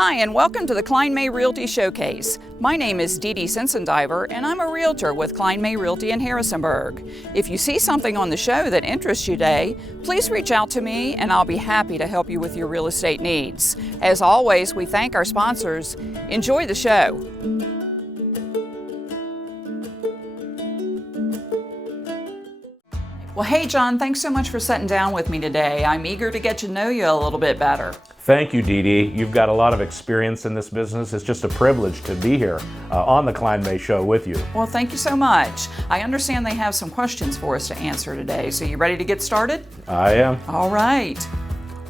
Hi, and welcome to the Kline May Realty Showcase. My name is Dee Dee Sencindiver, and I'm a realtor with Kline May Realty in Harrisonburg. If you see something on the show that interests you today, please reach out to me and I'll be happy to help you with your real estate needs. As always, we thank our sponsors. Enjoy the show. Well, hey John, thanks so much for sitting down with me today. I'm eager to get to know you a little bit better. Thank you, Dee Dee. You've got a lot of experience in this business. It's just a privilege to be here on the Kline May Show with you. Well, thank you so much. I understand they have some questions for us to answer today, so you ready to get started? I am. All right.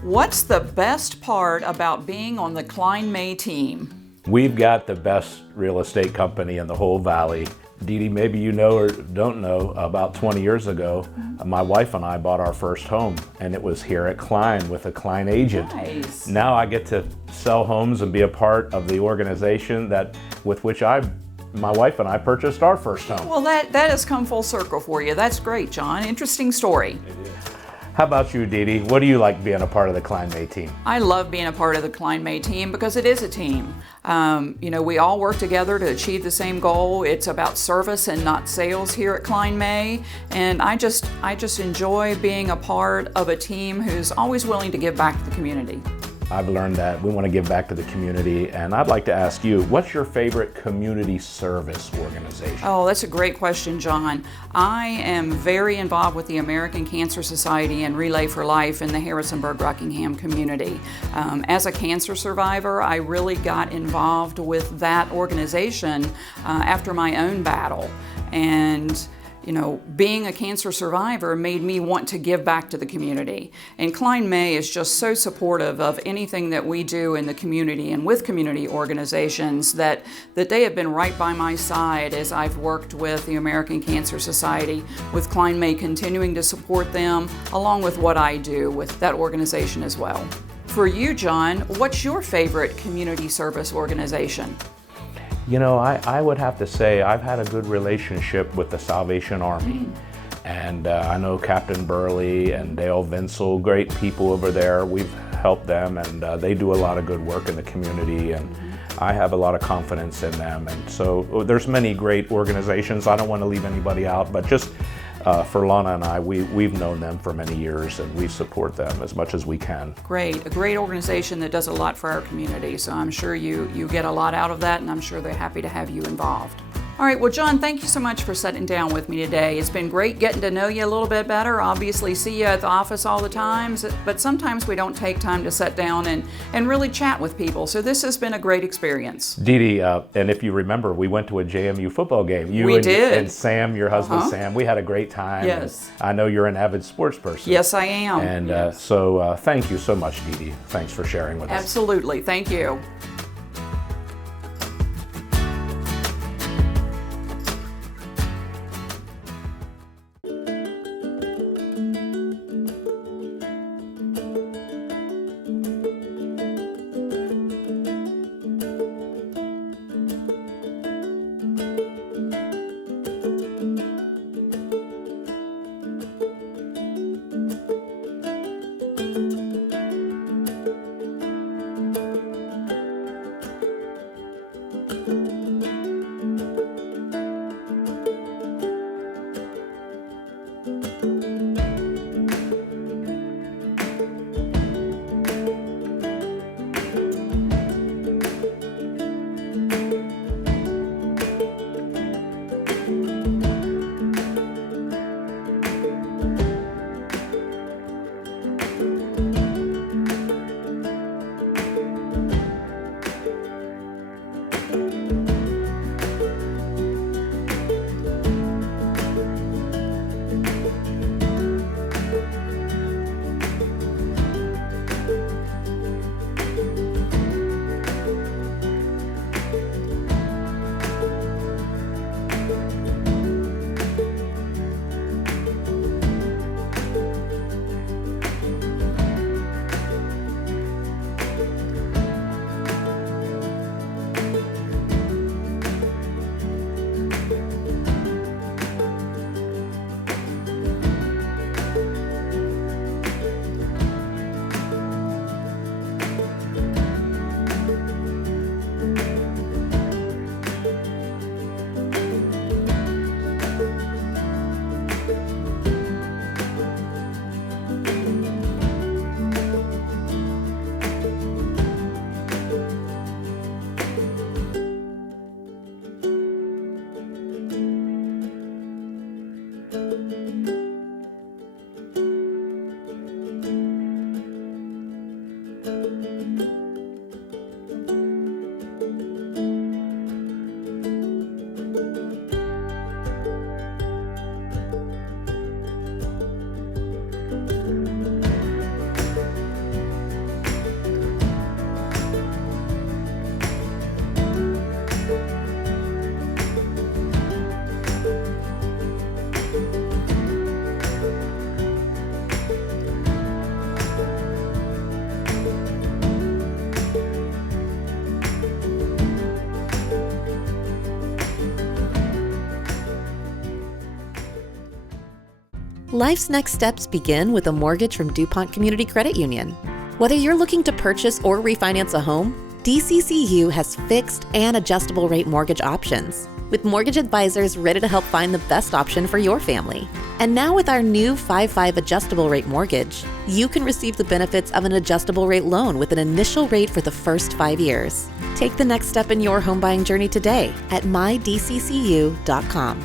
What's the best part about being on the Kline May team? We've got the best real estate company in the whole valley. Dee Dee, maybe you know or don't know, about 20 years ago, my wife and I bought our first home, and it was here at Kline with a Kline agent. Nice. Now I get to sell homes and be a part of the organization with which my wife and I purchased our first home. Well, that has come full circle for you. That's great, John. Interesting story. How about you, Dee Dee? What do you like being a part of the Kline May team? I love being a part of the Kline May team because it is a team. We all work together to achieve the same goal. It's about service and not sales here at Kline May. And I just enjoy being a part of a team who's always willing to give back to the community. I've learned that we want to give back to the community, and I'd like to ask you, what's your favorite community service organization? Oh, that's a great question, John. I am very involved with the American Cancer Society and Relay for Life in the Harrisonburg-Rockingham community. As a cancer survivor, I really got involved with that organization after my own battle. And being a cancer survivor made me want to give back to the community. And Kline May is just so supportive of anything that we do in the community and with community organizations that they have been right by my side as I've worked with the American Cancer Society, with Kline May continuing to support them, along with what I do with that organization as well. For you, John, what's your favorite community service organization? I would have to say I've had a good relationship with the Salvation Army. And I know Captain Burley and Dale Vinsel, great people over there. We've helped them, and they do a lot of good work in the community, and I have a lot of confidence in them. And so there's many great organizations. I don't want to leave anybody out, but just for Lana and I, we've known them for many years, and we support them as much as we can. Great, a great organization that does a lot for our community, so I'm sure you get a lot out of that, and I'm sure they're happy to have you involved. All right, well, John, thank you so much for sitting down with me today. It's been great getting to know you a little bit better. Obviously, see you at the office all the time, but sometimes we don't take time to sit down and really chat with people. So this has been a great experience. Dee Dee, and if you remember, we went to a JMU football game. We did. And Sam, your husband Sam, we had a great time. Yes. I know you're an avid sports person. Yes, I am. And so thank you so much, Dee Dee. Thanks for sharing with us. Absolutely, thank you. Life's next steps begin with a mortgage from DuPont Community Credit Union. Whether you're looking to purchase or refinance a home, DCCU has fixed and adjustable rate mortgage options, with mortgage advisors ready to help find the best option for your family. And now with our new 5/5 adjustable rate mortgage, you can receive the benefits of an adjustable rate loan with an initial rate for the first 5 years. Take the next step in your home buying journey today at mydccu.com.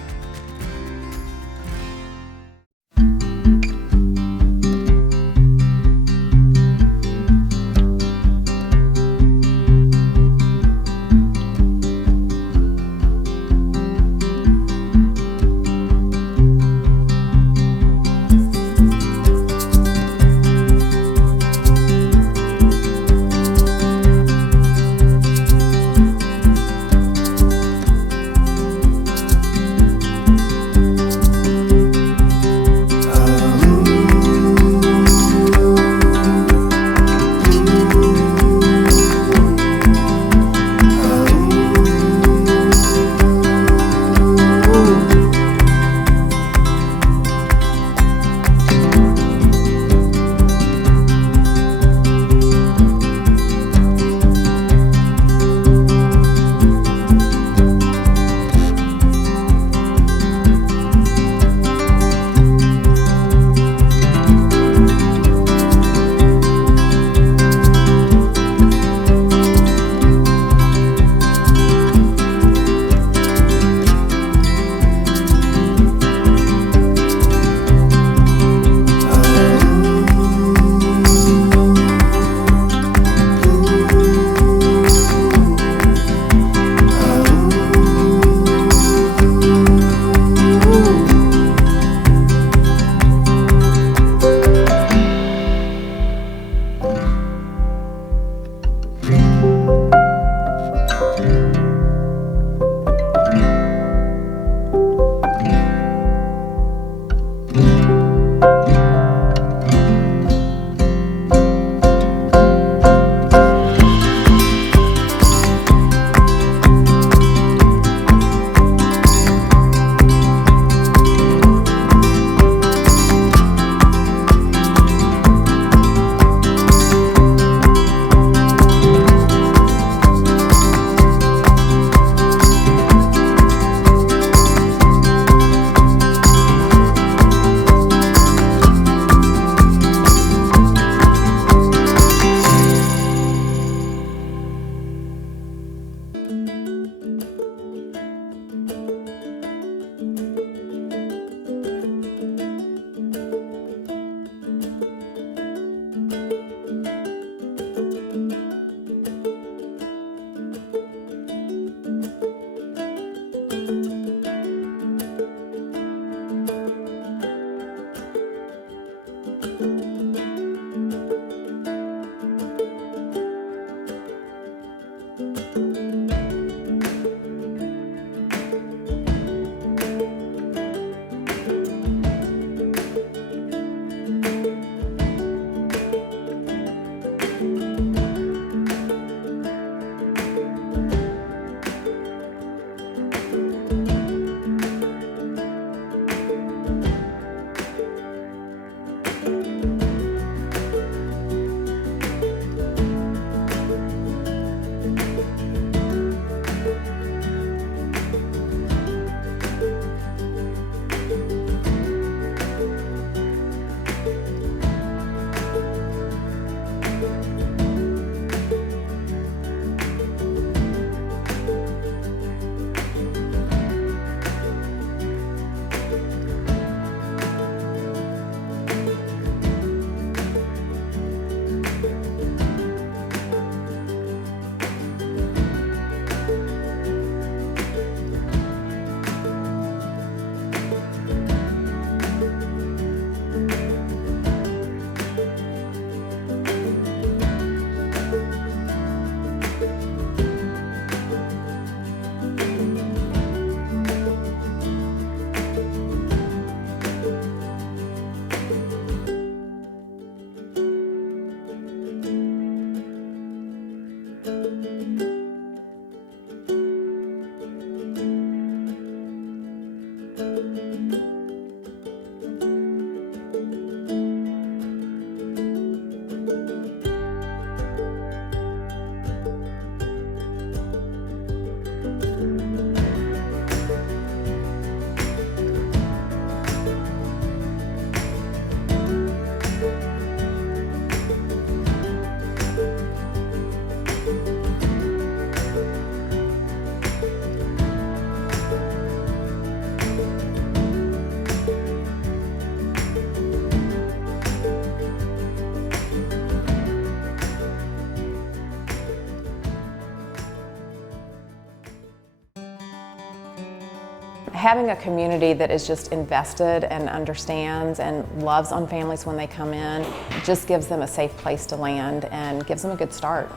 Having a community that is just invested and understands and loves on families when they come in just gives them a safe place to land and gives them a good start.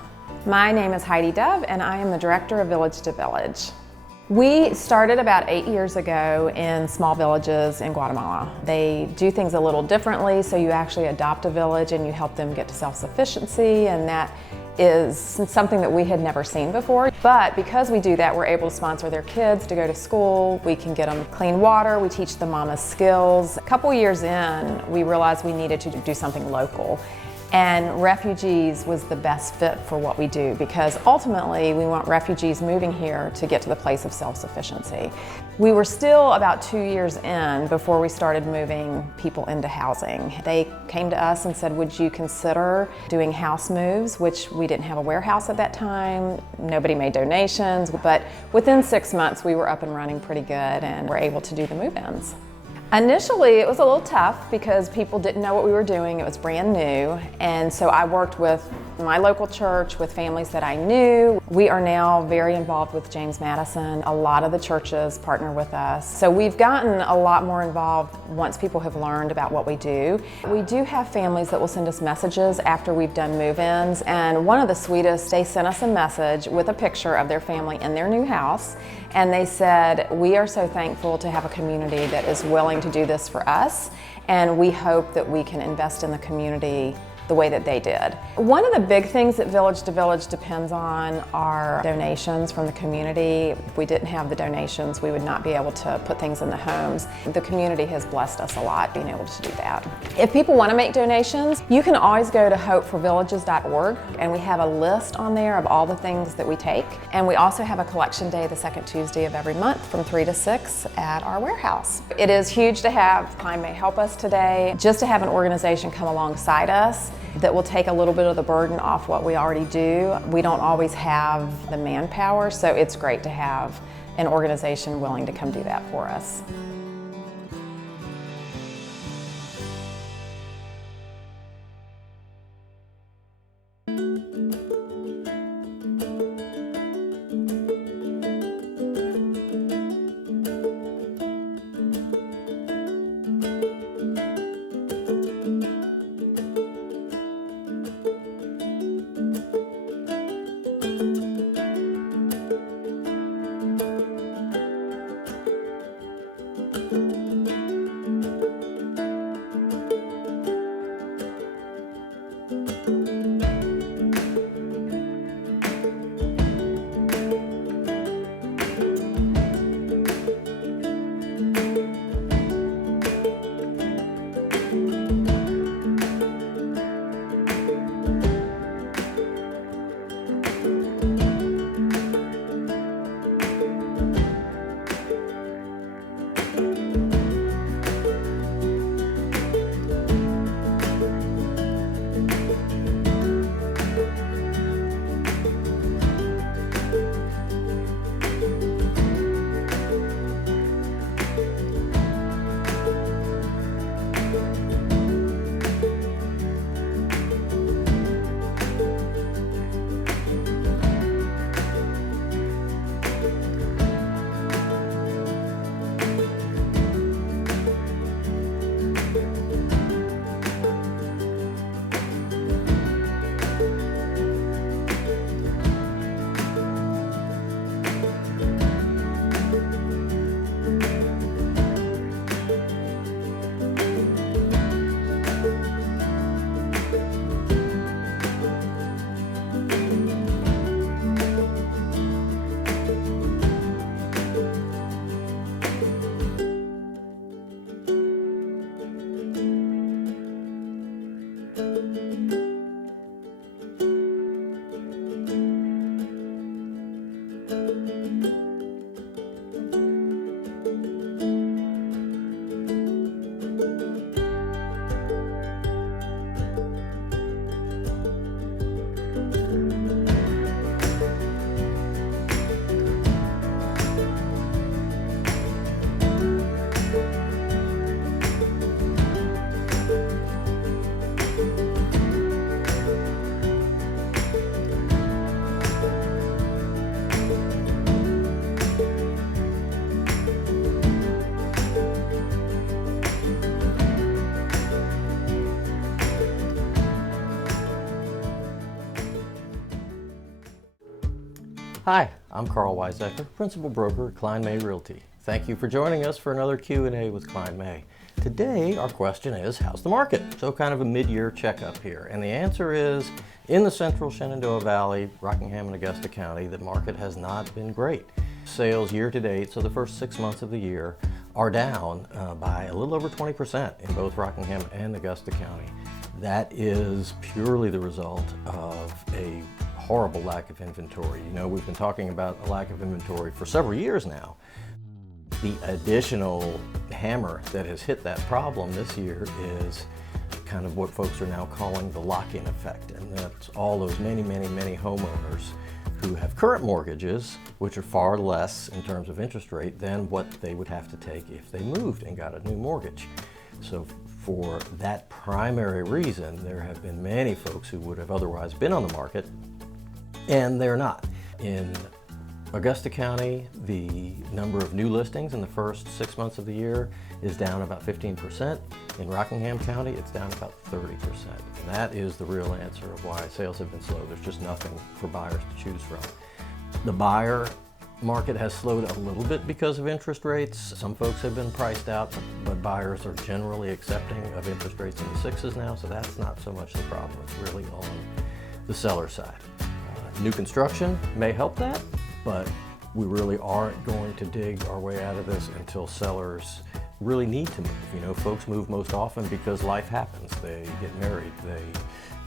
My name is Heidi Dove, and I am the Director of Village to Village. We started about 8 years ago in small villages in Guatemala. They do things a little differently, so you actually adopt a village and you help them get to self-sufficiency, and that is something that we had never seen before. But because we do that, we're able to sponsor their kids to go to school. We can get them clean water. We teach the mamas skills. A couple years in, we realized we needed to do something local. And refugees was the best fit for what we do, because ultimately we want refugees moving here to get to the place of self-sufficiency. We were still about 2 years in before we started moving people into housing. They came to us and said, would you consider doing house moves, which we didn't have a warehouse at that time. Nobody made donations, but within 6 months we were up and running pretty good and were able to do the move-ins. Initially, it was a little tough because people didn't know what we were doing. It was brand new, and so I worked with my local church, with families that I knew. We are now very involved with James Madison. A lot of the churches partner with us. So we've gotten a lot more involved once people have learned about what we do. We do have families that will send us messages after we've done move-ins, and one of the sweetest, they sent us a message with a picture of their family in their new house, and they said, we are so thankful to have a community that is willing to do this for us, and we hope that we can invest in the community the way that they did. One of the big things that Village to Village depends on are donations from the community. If we didn't have the donations, we would not be able to put things in the homes. The community has blessed us a lot being able to do that. If people want to make donations, you can always go to hopeforvillages.org, and we have a list on there of all the things that we take. And we also have a collection day the second Tuesday of every month from 3 to 6 at our warehouse. It is huge to have Kline May help us today, just to have an organization come alongside us that will take a little bit of the burden off what we already do. We don't always have the manpower, so it's great to have an organization willing to come do that for us. Hi, I'm Karl Waizecker, Principal Broker Kline May Realty. Thank you for joining us for another Q&A with Kline May. Today, our question is, how's the market? So kind of a mid-year checkup here. And the answer is, in the central Shenandoah Valley, Rockingham and Augusta County, the market has not been great. Sales year to date, so the first 6 months of the year, are down by a little over 20% in both Rockingham and Augusta County. That is purely the result of a horrible lack of inventory. You know, we've been talking about a lack of inventory for several years now. The additional hammer that has hit that problem this year is kind of what folks are now calling the lock-in effect, and that's all those many homeowners who have current mortgages, which are far less in terms of interest rate than what they would have to take if they moved and got a new mortgage. So for that primary reason, there have been many folks who would have otherwise been on the market, and they're not. In Augusta County, the number of new listings in the first 6 months of the year is down about 15%. In Rockingham County, it's down about 30%. And that is the real answer of why sales have been slow. There's just nothing for buyers to choose from. The buyer market has slowed a little bit because of interest rates. Some folks have been priced out, but buyers are generally accepting of interest rates in the sixes now, so that's not so much the problem. It's really on the seller side. New construction may help that, but we really aren't going to dig our way out of this until sellers really need to move. You know, folks move most often because life happens. They get married, they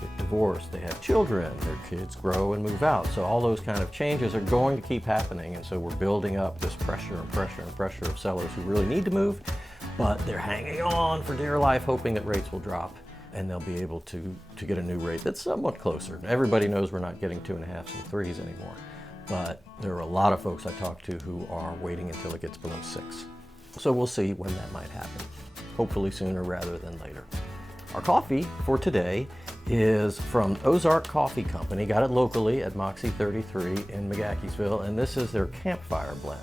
get divorced, they have children, their kids grow and move out. So all those kind of changes are going to keep happening, and so we're building up this pressure of sellers who really need to move, but they're hanging on for dear life, hoping that rates will drop and they'll be able to get a new rate that's somewhat closer. Everybody knows we're not getting 2.5s and 3s anymore, but there are a lot of folks I talk to who are waiting until it gets below 6. So we'll see when that might happen. Hopefully sooner rather than later. Our coffee for today is from Ozark Coffee Company. Got it locally at Moxie 33 in McGahkeysville, and this is their Campfire Blend.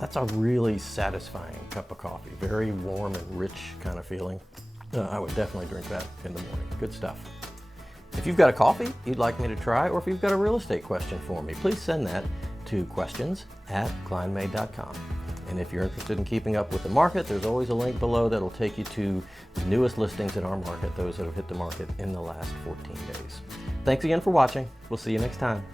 That's a really satisfying cup of coffee. Very warm and rich kind of feeling. I would definitely drink that in the morning. Good stuff. If you've got a coffee you'd like me to try, or if you've got a real estate question for me, please send that to questions@klinemay.com. And if you're interested in keeping up with the market, there's always a link below that'll take you to the newest listings in our market, those that have hit the market in the last 14 days. Thanks again for watching. We'll see you next time.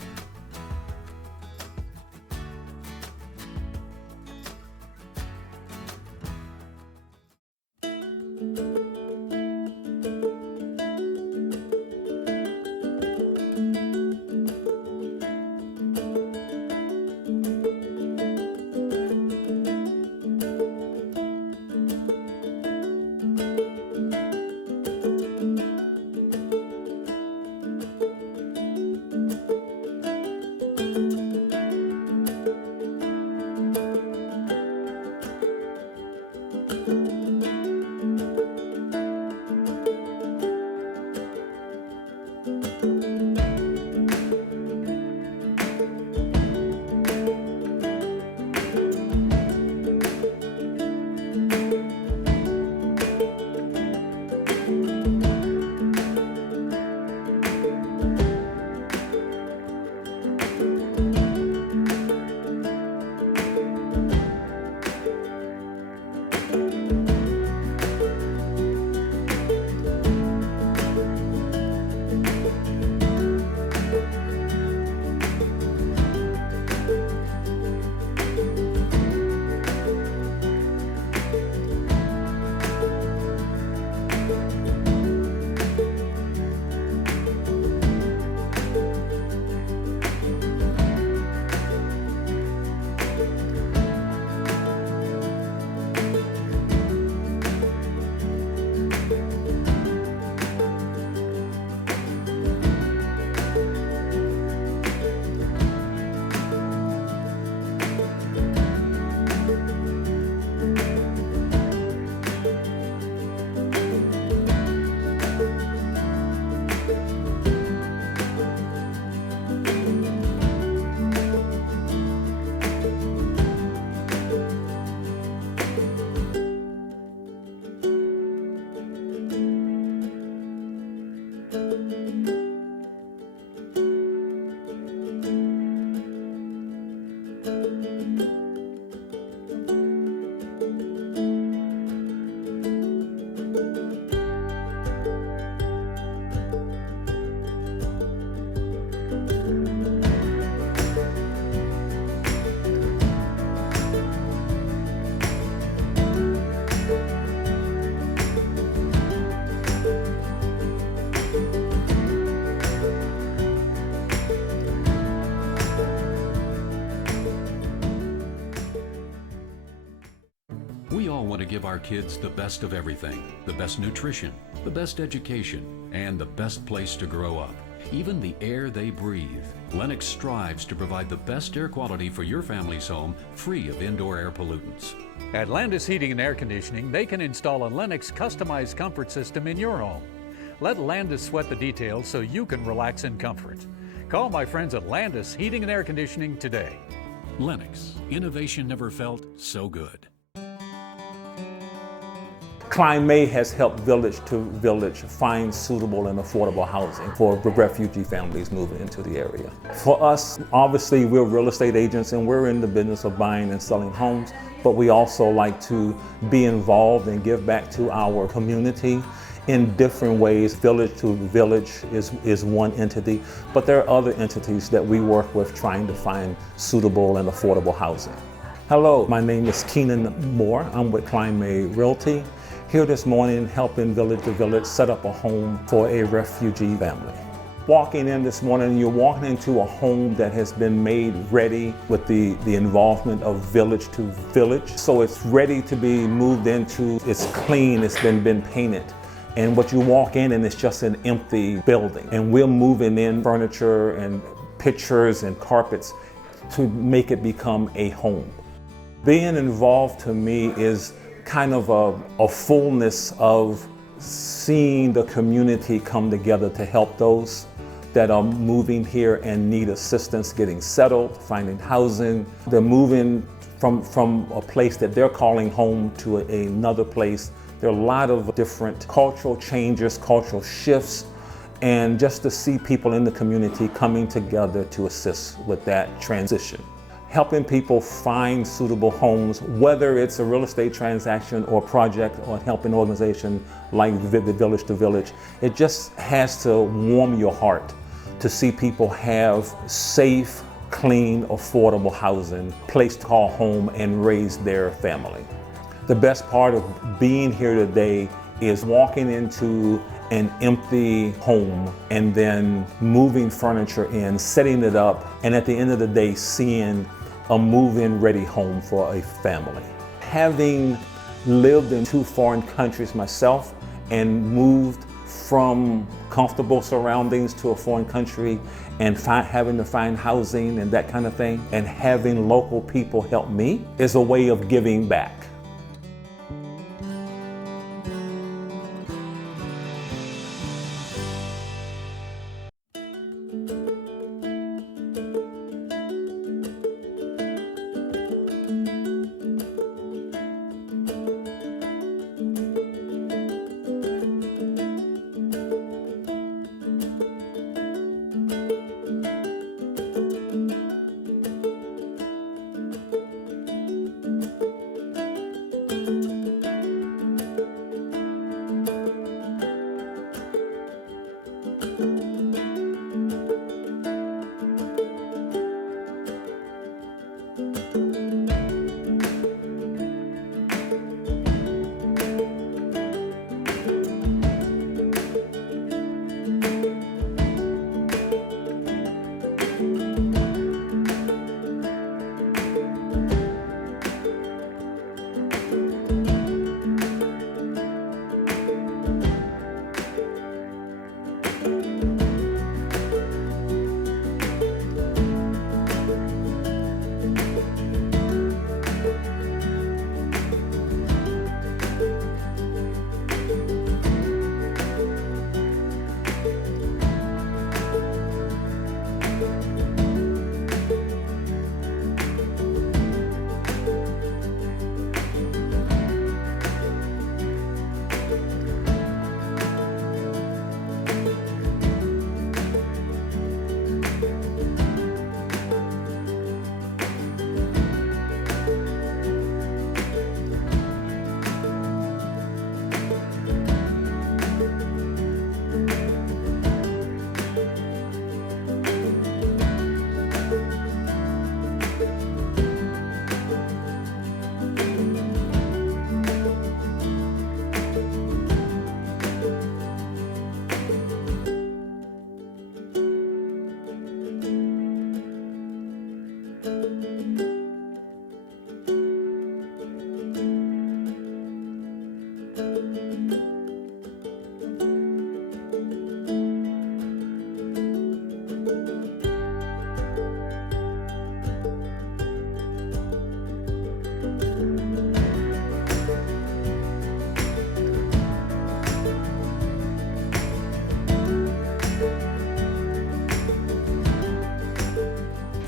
We all want to give our kids the best of everything, the best nutrition, the best education, and the best place to grow up. Even the air they breathe. Lennox strives to provide the best air quality for your family's home, free of indoor air pollutants. At Landis Heating and Air Conditioning, they can install a Lennox customized comfort system in your home. Let Landis sweat the details so you can relax in comfort. Call my friends at Landis Heating and Air Conditioning today. Lennox, innovation never felt so good. Kline May has helped Village to Village find suitable and affordable housing for refugee families moving into the area. For us, obviously, we're real estate agents and we're in the business of buying and selling homes, but we also like to be involved and give back to our community in different ways. Village to Village is one entity, but there are other entities that we work with trying to find suitable and affordable housing. Hello, my name is Keenan Moore. I'm with Kline May Realty. Here this morning helping Village to Village set up a home for a refugee family. Walking in this morning, you're walking into a home that has been made ready with the involvement of Village to Village. So it's ready to be moved into, it's clean, it's been painted. And what you walk in and it's just an empty building. And we're moving in furniture and pictures and carpets to make it become a home. Being involved to me is kind of a fullness of seeing the community come together to help those that are moving here and need assistance getting settled, finding housing. They're moving from a place that they're calling home to another place. There are a lot of different cultural changes, cultural shifts, and just to see people in the community coming together to assist with that transition. Helping people find suitable homes, whether it's a real estate transaction or project or helping organization like Village to Village, it just has to warm your heart to see people have safe, clean, affordable housing, place to call home and raise their family. The best part of being here today is walking into an empty home and then moving furniture in, setting it up, and at the end of the day, seeing a move-in ready home for a family. Having lived in 2 foreign countries myself and moved from comfortable surroundings to a foreign country and having to find housing and that kind of thing, and having local people help me is a way of giving back.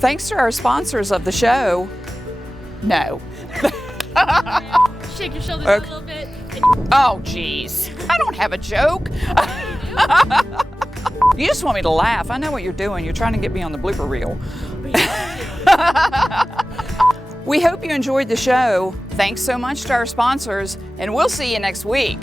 Thanks to our sponsors of the show. No. Shake your shoulders a little bit. Oh, geez. I don't have a joke. You just want me to laugh. I know what you're doing. You're trying to get me on the blooper reel. We hope you enjoyed the show. Thanks so much to our sponsors, and we'll see you next week.